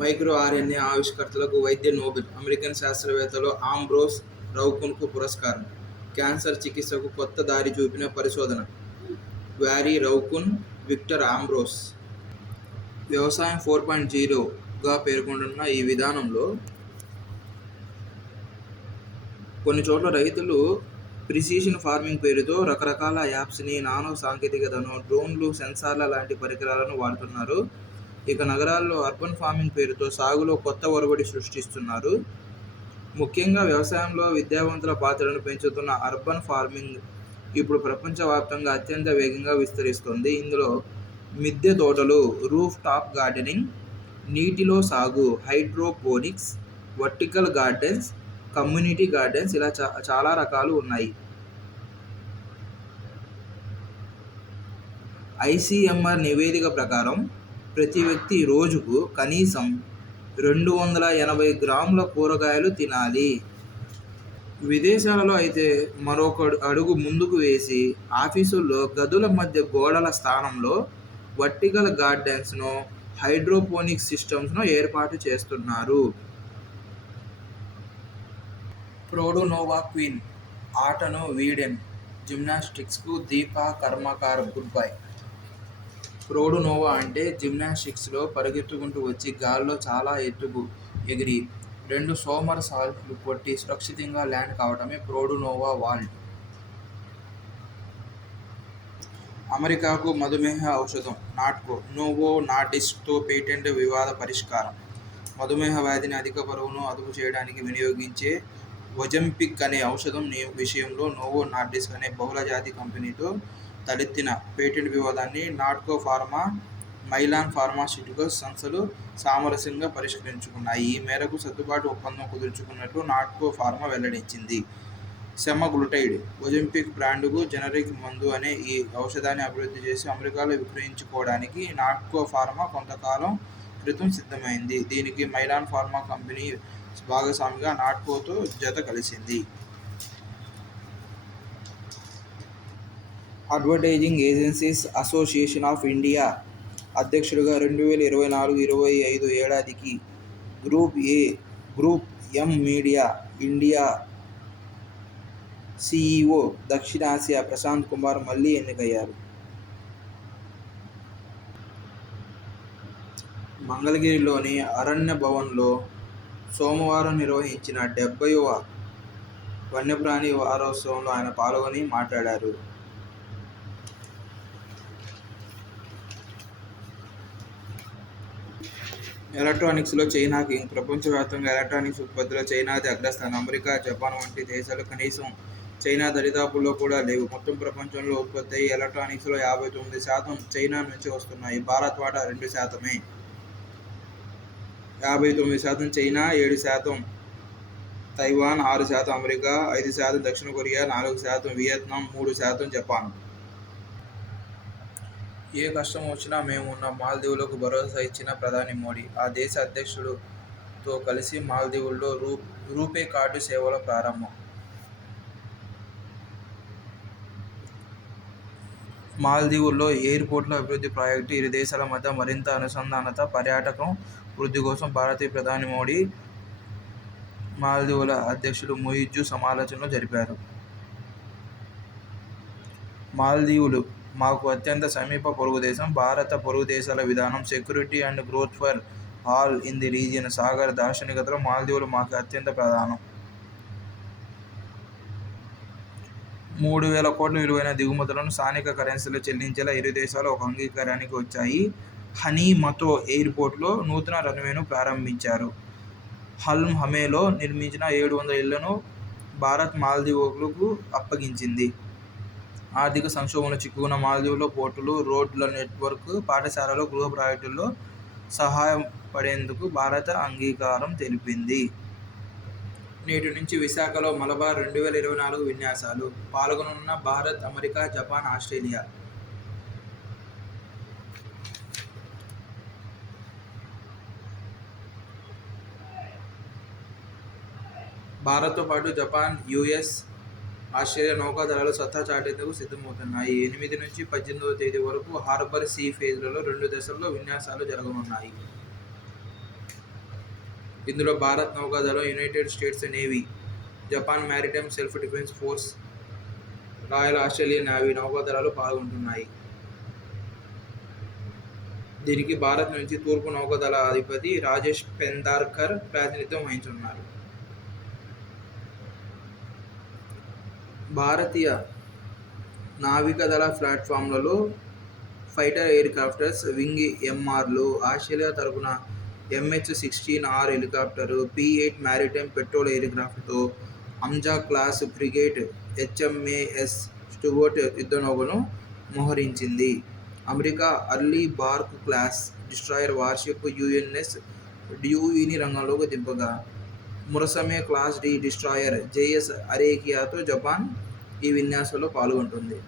Micro RNA ఆవిష్కర్తలకు వైద్య Nobel. American శాస్త్రవేత్తలు Ambrose రౌకున్కు పురస్కారం. క్యాన్సర్ చికిత్సకు కొత్త దారి చూపిన పరిశోధన. గ్వారీ రౌకున్, విక్టర్ ఆంబ్రోస్. వ్యవసాయం 4.0గా పేర్కొంటున్న ఈ విధానంలో కొన్ని చోట్ల రైతులు ప్రిసిషన్ ఫార్మింగ్ పేరుతో రకరకాల యాప్స్ని, నానో సాంకేతికతను, డ్రోన్లు, సెన్సార్ల లాంటి పరికరాలను వాడుతున్నారు. ఇక నగరాల్లో అర్బన్ ఫార్మింగ్ పేరుతో సాగులో కొత్త ఒరబడి సృష్టిస్తున్నారు. ముఖ్యంగా వ్యవసాయంలో విద్యావంతుల పాత్రను పెంచుతున్న అర్బన్ ఫార్మింగ్ ఇప్పుడు ప్రపంచవ్యాప్తంగా అత్యంత వేగంగా విస్తరిస్తోంది. ఇందులో మిద్దె తోటలు, రూఫ్ టాప్ గార్డెనింగ్, నీటిలో సాగు, hydroponics, vertical gardens, community gardens ఇలా చాలా రకాలు ఉన్నాయి. ఐసీఎంఆర్ నివేదిక ప్రకారం ప్రతి వ్యక్తి రోజుకు కనీసం 280 గ్రాముల కూరగాయలు తినాలి. విదేశాలలో అయితే మరొక అడుగు ముందుకు వేసి ఆఫీసుల్లో గదుల మధ్య గోడల స్థానంలో వర్టికల్ గార్డెన్స్ను, హైడ్రోపోనిక్స్ సిస్టమ్స్ను ఏర్పాటు చేస్తున్నారు. ప్రోడునోవా క్వీన్ ఆటను వీడెన్. జిమ్నాస్టిక్స్కు దీపా కర్మాకర్ గుడ్ బై. ప్రోడునోవా అంటే జిమ్నాస్టిక్స్లో పరిగెత్తుకుంటూ వచ్చి గాల్లో చాలా ఎత్తుకు ఎగిరి 2 సోమర్ సాల్ట్లు కొట్టి సురక్షితంగా ల్యాండ్ కావడమే ప్రోడునోవా వాల్ట్. అమెరికాకు మధుమేహ ఔషధం నాట్కో. నోవో నార్డిస్క్తో పేటెంట్ వివాద పరిష్కారం. మధుమేహ వ్యాధిని, అధిక బరువును అదుపు చేయడానికి వినియోగించే ఒజెంపిక్ అనే ఔషధం విషయంలో నోవో నార్డిస్క్ అనే బహుళజాతి కంపెనీతో తలెత్తిన పేటెంట్ వివాదాన్ని నాట్కో ఫార్మా, మైలాన్ ఫార్మాస్యూటికల్స్ సంస్థలు సామరస్యంగా పరిష్కరించుకున్నాయి. ఈ మేరకు సర్దుబాటు ఒప్పందం కుదుర్చుకున్నట్లు నాట్కో ఫార్మా వెల్లడించింది. సెమాగ్లుటైడ్ ఒజెంపిక్ బ్రాండుకు జనరిక్ మందు అనే ఈ ఔషధాన్ని అభివృద్ధి చేసి అమెరికాలో విక్రయించుకోవడానికి నాట్కో ఫార్మా కొంతకాలం క్రితం సిద్ధమైంది. దీనికి మైలాన్ ఫార్మా కంపెనీ భాగస్వామిగా నాట్కోతో జత కలిసింది. Advertising agencies association of India అధ్యక్షుడిగా 2024-25 ఏడాదికి group A, group M media India CEO దక్షిణాసియా ప్రశాంత్ కుమార్ మళ్లీ ఎన్నికయ్యారు. మంగళగిరిలోని అరణ్య భవన్లో సోమవారం నిర్వహించిన 70వ వన్యప్రాణి వారోత్సవంలో ఆయన పాల్గొని మాట్లాడారు. ఎలక్ట్రానిక్స్లో చైనా కింగ్. ప్రపంచవ్యాప్తంగా ఎలక్ట్రానిక్స్ ఉత్పత్తిలో చైనాది అగ్రస్థానం. అమెరికా, జపాన్ వంటి దేశాలు కనీసం చైనా దరిదాపుల్లో కూడా లేవు. మొత్తం ప్రపంచంలో ఉత్పత్తి అయ్యే ఎలక్ట్రానిక్స్లో 59% చైనా నుంచి వస్తున్నాయి. భారత్ వాటా 2%. 59% చైనా, 7% తైవాన్, 6% అమెరికా, 5% దక్షిణ కొరియా, 4% వియత్నాం, 3% జపాన్. ఏ కష్టం వచ్చినా మేము ఉన్నాం మాల్దీవులకు భరోసా ఇచ్చిన ప్రధాని మోడీ. ఆ దేశ అధ్యక్షుడితో కలిసి మాల్దీవుల్లో రూపే కార్డు సేవల ప్రారంభం. మాల్దీవుల్లో ఎయిర్పోర్ట్ల అభివృద్ధి ప్రాజెక్టు ఇరు దేశాల మధ్య మరింత అనుసంధానత, పర్యాటకం వృద్ధి కోసం భారతీయ ప్రధాని మోడీ మాల్దీవుల అధ్యక్షుడు మొయిజ్తో సమాలోచనలు జరిపారు. మాల్దీవులు మాకు అత్యంత సమీప పొరుగు దేశం. భారత పొరుగు దేశాల విధానం security and growth for all in the region. Sagar దార్శనికతలో మాల్దీవులు మాకు అత్యంత ప్రధానం. 3,000 కోట్ల విలువైన దిగుమతులను స్థానిక కరెన్సీలో చెల్లించేలా ఇరు దేశాలు ఒక అంగీకారానికి వచ్చాయి. హనీ మతో ఎయిర్పోర్ట్లో నూతన రన్వేను ప్రారంభించారు. హల్మ్ హమేలో నిర్మించిన 700 ఇళ్లను భారత్ మాల్దీవులకు అప్పగించింది. ఆర్థిక సంక్షోభంలో చిక్కుకున్న మాల్దీవుల్లో పోర్టులు, రోడ్ల నెట్వర్క్, పాఠశాలలు, గృహ ప్రాజెక్టుల్లో సహాయపడేందుకు భారత్ అంగీకారం తెలిపింది. నేటి నుంచి విశాఖలో మలబార్ 2024 విన్యాసాలు. పాల్గొననున్న భారత్, అమెరికా, జపాన్, ఆస్ట్రేలియా. భారత్తో పాటు జపాన్, యుఎస్, ఆస్ట్రేలియా నౌకాదళాలు సత్తా చాటేందుకు సిద్ధమవుతున్నాయి. 8 నుంచి 18వ తేదీ వరకు హార్బర్ సీ ఫేజ్లలో 2 దశల్లో విన్యాసాలు జరగనున్నాయి. ఇందులో భారత్ నౌకాదళం, United States Navy, Japan Maritime Self Defence Force, Royal Australian Navy నౌకాదళాలు పాల్గొంటున్నాయి. దీనికి భారత్ నుంచి తూర్పు నౌకాదళ అధిపతి రాజేష్ పెందార్కర్ ప్రాతినిధ్యం వహించనున్నారు. భారతీయ నావికాదళ ప్లాట్ఫామ్లలో ఫైటర్ ఎయిర్ క్రాఫ్ట్స్, వింగ్ ఎంఆర్లు, ఆస్ట్రేలియా తరపున MH-16R helicopter, P-8 maritime patrol ఎయిర్ క్రాఫ్ట్తో హంజా క్లాస్ ఫ్రిగేట్, HMAS స్టూవర్ట్ యుద్ధనౌకను మోహరించింది. America Arleigh Burke class destroyer warship UNS డ్యూయీని రంగంలోకి దింపగా, మురసమే క్లాస్ డిస్ట్రాయర్ JS అరేకియాతో జపాన్ ఈ విన్యాసంలో పాల్గొంటుంది.